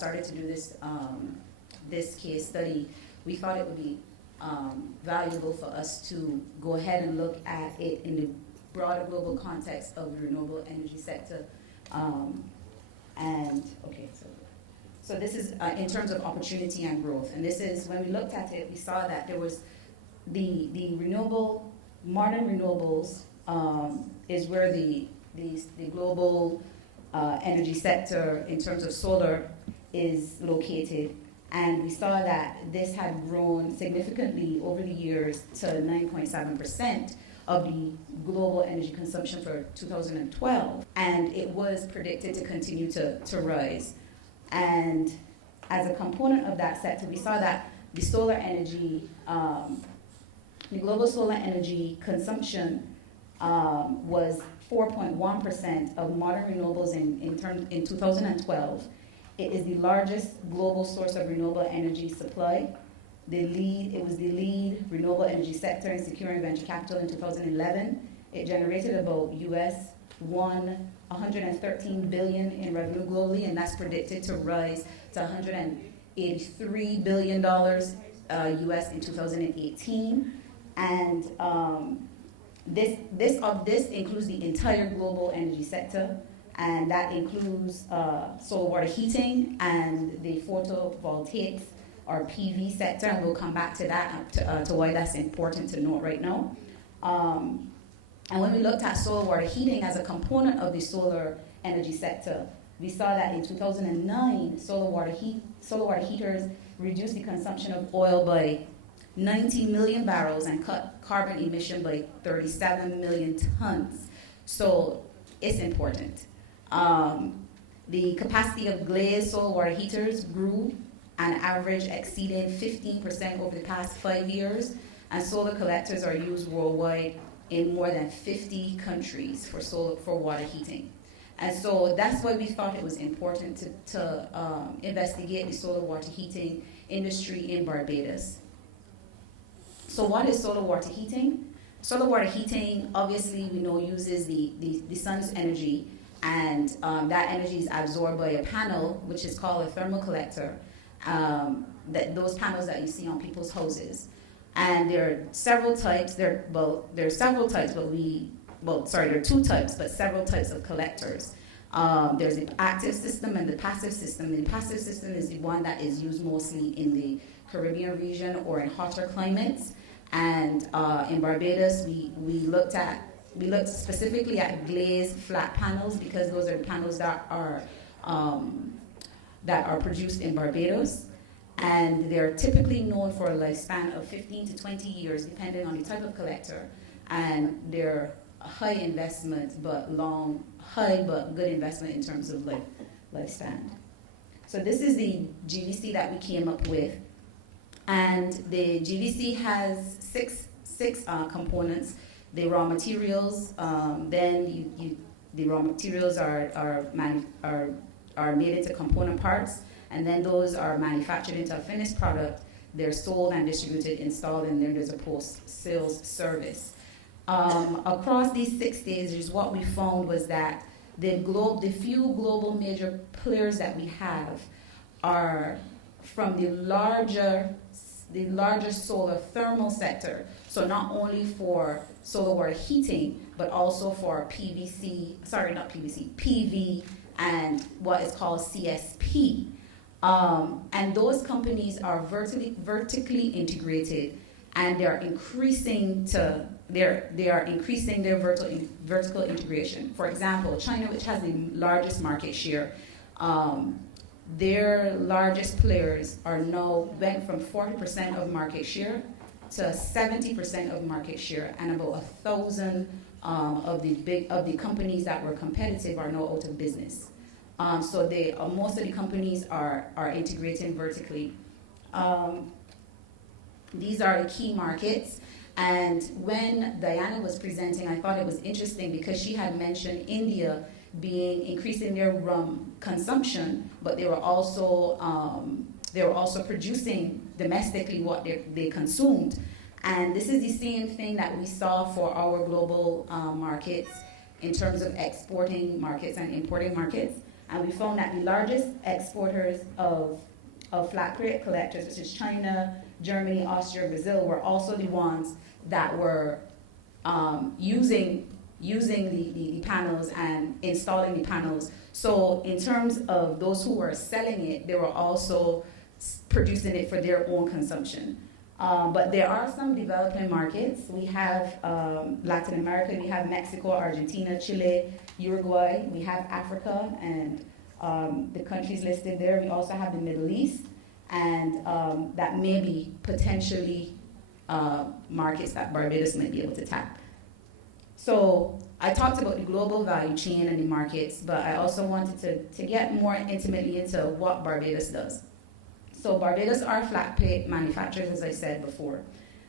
started to do this case study, we thought it would be valuable for us to go ahead and look at it in the broader global context of the renewable energy sector. So this is in terms of opportunity and growth. And this is, when we looked at it, we saw that there was the modern renewables is where the global energy sector in terms of solar is located. And we saw that this had grown significantly over the years to 9.7% of the global energy consumption for 2012. And it was predicted to continue to rise. And as a component of that sector, we saw that the solar energy, the global solar energy consumption was 4.1% of modern renewables in 2012. It is the largest global source of renewable energy supply. It was the lead renewable energy sector in securing venture capital in 2011. It generated about $113 billion in revenue globally, and that's predicted to rise to $183 billion US in 2018. And this includes the entire global energy sector, and that includes solar water heating and the photovoltaics or PV sector, and we'll come back to that, to why that's important to note right now. And when we looked at solar water heating as a component of the solar energy sector, we saw that in 2009, solar water heaters reduced the consumption of oil by 90 million barrels and cut carbon emission by 37 million tons. So it's important. The capacity of glazed solar water heaters grew an average exceeding 15% over the past 5 years, and solar collectors are used worldwide in more than 50 countries for water heating. And so that's why we thought it was important to investigate the solar water heating industry in Barbados. So what is solar water heating? Solar water heating, obviously, we know uses the sun's energy, and that energy is absorbed by a panel, which is called a thermal collector, those panels that you see on people's houses. And there are several types. There are several types, there are two types, but several types of collectors. There's the active system and the passive system. The passive system is the one that is used mostly in the Caribbean region or in hotter climates. And in Barbados, we looked specifically at glazed flat panels, because those are the panels that are produced in Barbados. And they're typically known for a lifespan of 15 to 20 years, depending on the type of collector. And they're high investment, but good investment in terms of lifespan. So this is the GVC that we came up with. And the GVC has six components. The raw materials, the raw materials are made into component parts, and then those are manufactured into a finished product. They're sold and distributed, installed, and then there's a post-sales service. Across these 6 stages, what we found was that the few global major players that we have are from the larger solar thermal sector. So not only for solar water heating, but also for PV and what is called CSP. And those companies are vertically integrated, and they are increasing their vertical integration. For example, China, which has the largest market share, their largest players went from 40% of market share to 70% of market share, and about 1,000 of the companies that were competitive are now out of business. So most of the companies are integrating vertically. These are the key markets. And when Diana was presenting, I thought it was interesting because she had mentioned India increasing their rum consumption, but they were also producing domestically what they consumed. And this is the same thing that we saw for our global markets in terms of exporting markets and importing markets. And we found that the largest exporters of flat plate collectors, which is China, Germany, Austria, Brazil, were also the ones that were using the panels and installing the panels. So in terms of those who were selling it, they were also producing it for their own consumption. But there are some developing markets. We have Latin America, we have Mexico, Argentina, Chile, Uruguay, we have Africa, and the countries listed there. We also have the Middle East, and that may be potentially markets that Barbados might be able to tap. So I talked about the global value chain and the markets, but I also wanted to get more intimately into what Barbados does. So Barbados are flat plate manufacturers, as I said before.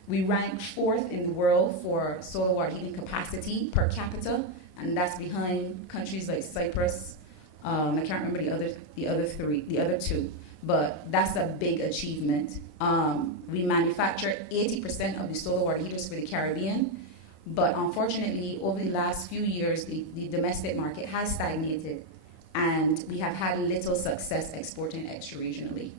We rank 4th in the world for solar water heating capacity per capita, and that's behind countries like Cyprus. I can't remember the other two, but that's a big achievement. We manufacture 80% of the solar water heaters for the Caribbean, but unfortunately, over the last few years, the domestic market has stagnated, and we have had little success exporting extra-regionally.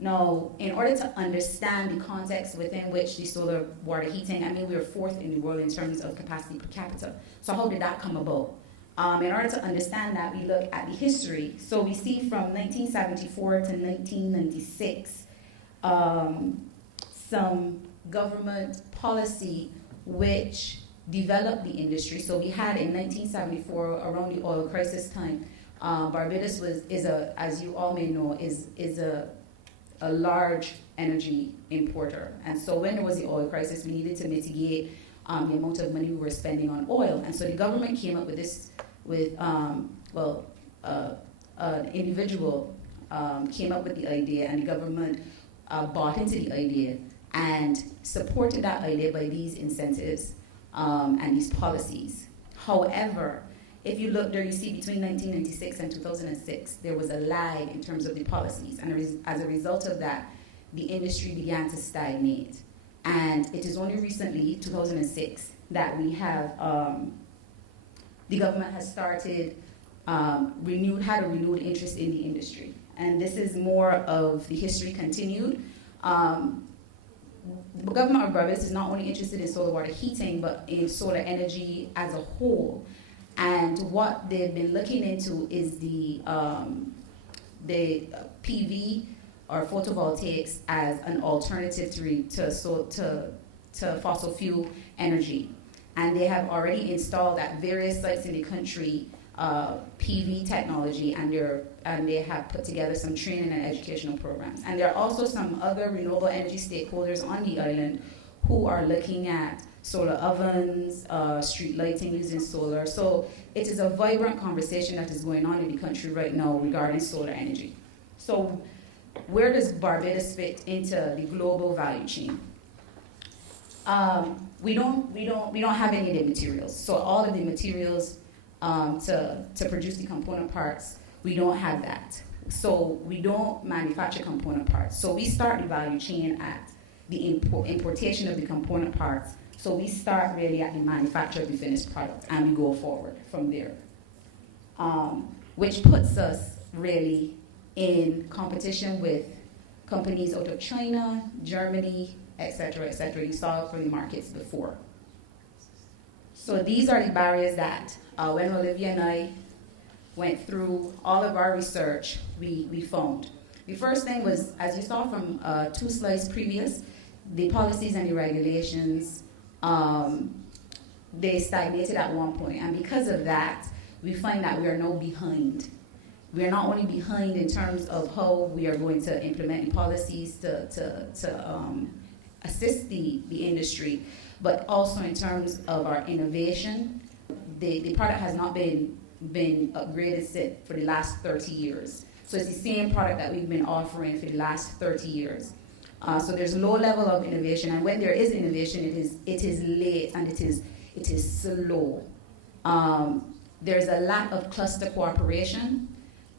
Now, in order to understand the context within which the solar water heating, we are 4th in the world in terms of capacity per capita. So how did that come about? In order to understand that, we look at the history. So we see from 1974 to 1996, some government policy which developed the industry. So we had in 1974, around the oil crisis time, Barbados as you all may know, is a large energy importer. And so when there was the oil crisis, we needed to mitigate the amount of money we were spending on oil. And so the government came up with this, an individual came up with the idea, and the government bought into the idea and supported that idea by these incentives and these policies. However, if you look there, you see between 1996 and 2006, there was a lag in terms of the policies. And as a result of that, the industry began to stagnate. And it is only recently, 2006, that we have, the government has started, had a renewed interest in the industry. And this is more of the history continued. The government of Barbados is not only interested in solar water heating, but in solar energy as a whole. And what they've been looking into is the PV or photovoltaics as an alternative to fossil fuel energy. And they have already installed at various sites in the country PV technology, and they have put together some training and educational programs. And there are also some other renewable energy stakeholders on the island who are looking at solar ovens, street lighting using solar. So it is a vibrant conversation that is going on in the country right now regarding solar energy. So where does Barbados fit into the global value chain? We don't have any of the materials. So all of the materials to produce the component parts, we don't have that. So we don't manufacture component parts. So we start the value chain at the importation of the component parts. So we start really at the manufacture of the finished product, and we go forward from there, which puts us really in competition with companies out of China, Germany, etc., etc. You saw from the markets before. So these are the barriers that when Olivia and I went through all of our research, we found. The first thing was, as you saw from 2 slides previous, the policies and the regulations, they stagnated at one point. And because of that, we find that we are now behind. We are not only behind in terms of how we are going to implement the policies to assist the industry, but also in terms of our innovation. The product has not been upgraded for the last 30 years. So it's the same product that we've been offering for the last 30 years. So there's a low level of innovation, and when there is innovation, it is late and it is slow. There's a lack of cluster cooperation,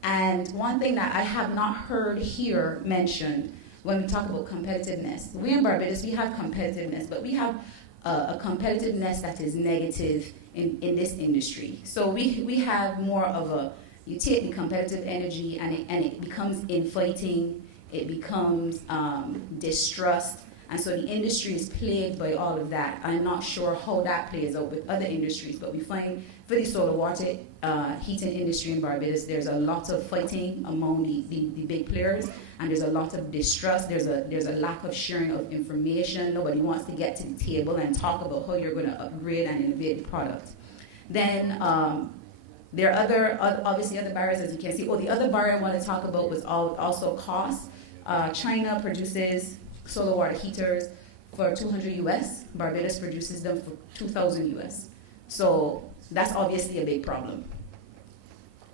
and one thing that I have not heard here mentioned when we talk about competitiveness, we in Barbados, we have competitiveness, but we have a competitiveness that is negative in this industry. So we have more of a, you take the competitive energy and it becomes infighting, it becomes distrust, and so the industry is plagued by all of that. I'm not sure how that plays out with other industries, but we find for the solar water heating industry in Barbados, there's a lot of fighting among the big players, and there's a lot of distrust. There's a lack of sharing of information. Nobody wants to get to the table and talk about how you're going to upgrade and innovate the product. Then there are obviously other barriers, as you can see. The other barrier I want to talk about was also cost. China produces solar water heaters for $200 US. Barbados produces them for $2,000 US. So that's obviously a big problem.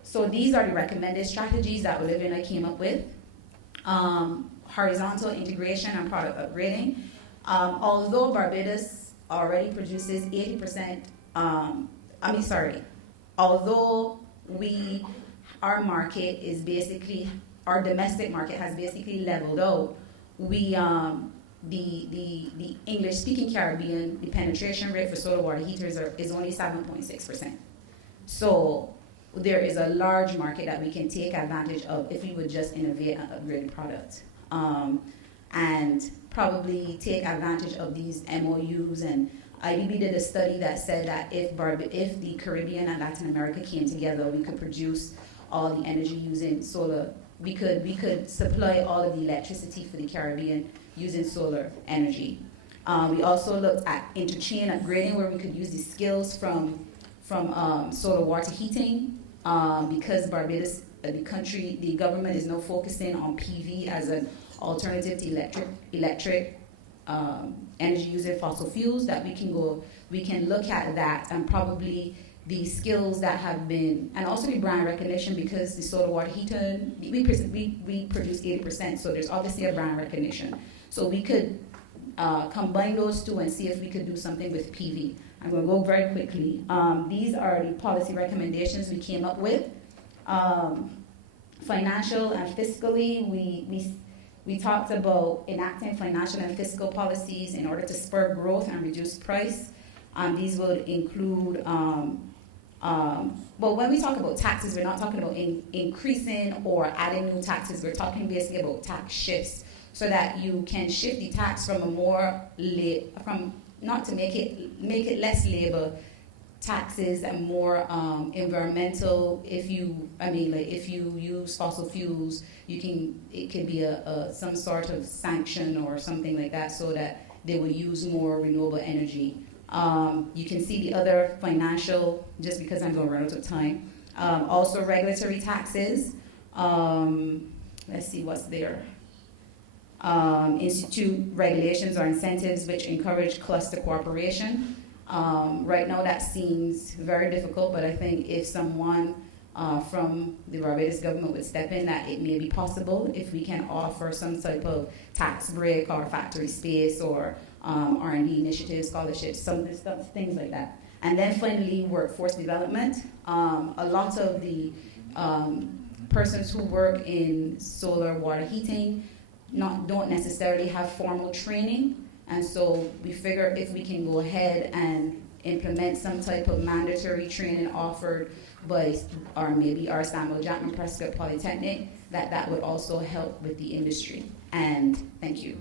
So these are the recommended strategies that Olivia and I came up with. Horizontal integration and product upgrading. Although Barbados already produces 80%, although our market is basically, our domestic market has basically leveled out, the English-speaking Caribbean, the penetration rate for solar water heaters is only 7.6%. So there is a large market that we can take advantage of if we would just innovate and upgrade the product. And probably take advantage of these MOUs. And IDB did a study that said that if the Caribbean and Latin America came together, we could produce all the energy using solar. We could supply all of the electricity for the Caribbean using solar energy. We also looked at interchain upgrading, where we could use the skills from solar water heating, because Barbados, the government is now focusing on PV as an alternative to electric energy using fossil fuels. That we can look at that, and probably the skills that have been, and also the brand recognition, because the solar water heater, we produce 80%, so there's obviously a brand recognition. So we could combine those two and see if we could do something with PV. I'm going to go very quickly. These are the policy recommendations we came up with. Financial and fiscally, we talked about enacting financial and fiscal policies in order to spur growth and reduce price. These would include, when we talk about taxes, we're not talking about increasing or adding new taxes. We're talking basically about tax shifts, so that you can shift the tax from not to make it less labor taxes and more environmental. If you use fossil fuels, it could be some sort of sanction or something like that, so that they will use more renewable energy. You can see the other financial, just because I'm going to run out of time. Also regulatory taxes. Let's see what's there. Institute regulations or incentives which encourage cluster cooperation. Right now that seems very difficult, but I think if someone from the Barbados government would step in, that it may be possible if we can offer some type of tax break or factory space or R&D initiatives, scholarships, some of this stuff, things like that. And then finally, workforce development. A lot of the persons who work in solar water heating don't necessarily have formal training, and so we figure if we can go ahead and implement some type of mandatory training offered by maybe our Samuel Jackman Prescott Polytechnic, that would also help with the industry. And thank you.